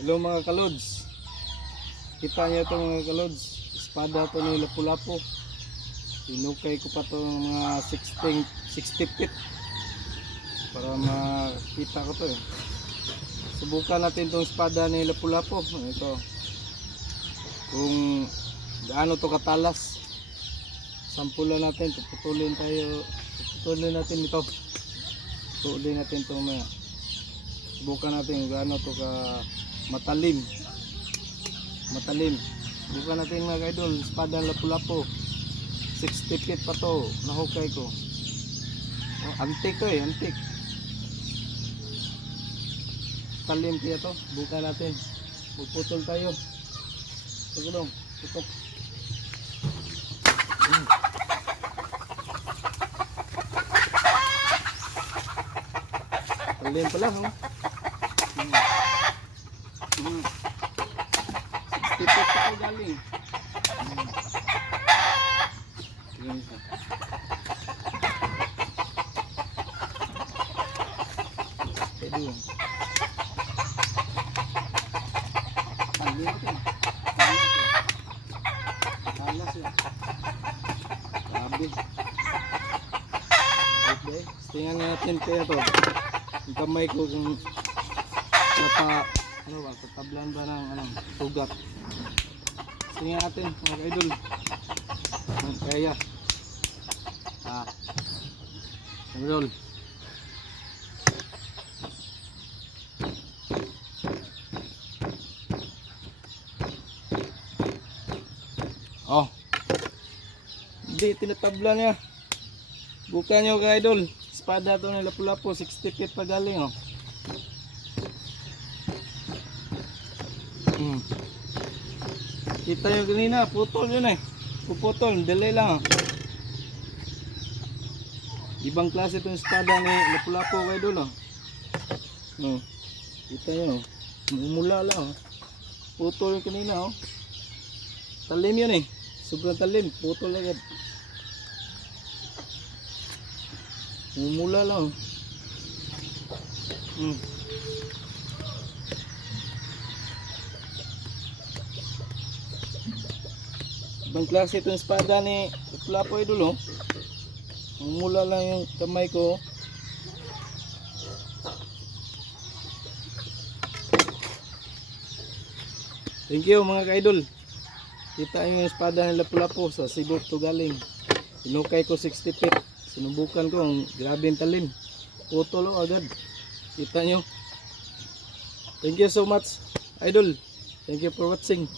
Hello mga kalods. Kita niyo ito mga kalods. Espada to ni Lapu-Lapu. Inukay ko pa to ng mga 60 feet para makita ko to eh. Subukan natin itong espada ni Lapu-Lapu. Ito. Kung gaano to katalas. Sampulan natin. Puputulin tayo. Puputulin natin ito. Puputulin natin ito mga. Subukan natin kung gaano to ka matalim. Subukan natin mga idol. Espada ng Lapu-Lapu. 60 feet pa to. Nahukay ko. Oh, antik to eh. Antik. Talim kaya to. Subukan natin. Puputol tayo. Ito dong. Tutok. Talim pala. Oh. 60 feet pa to galing. Pwede yun. Talas yun. Grabe. Okay. Tingnan natin kaya to. Yung kamay ko kung tatablan ba ng tugat. Tingnan natin mga idol. Kaya. Idol. Oh. Hindi tinatabla niya. Bukan nyo ka idol. Espada to ng Lapu-Lapu. 60 feet pa galing oh. Kita nyo kanina. Putol yun eh. Puputol. Delay lang oh. Ibang klase itong espada ni Lapu-Lapu ka idol oh. Kita nyo oh. Mumula lang oh. Putol yun kanina oh. Talim yun eh. Sobrang talim. Putol agad. Mumula lang. Ibang klase itong espada ni Lapu-Lapu idol oh. Mumula lang yung kamay ko. Thank you mga ka-idol. Kita yung espada ng Lapu-Lapu sa Cebu to galing. Inukay ko 60 feet. Sinubukan ko ang grabe ang talim. Putol agad. Kita nyo. Thank you so much idol. Thank you for watching.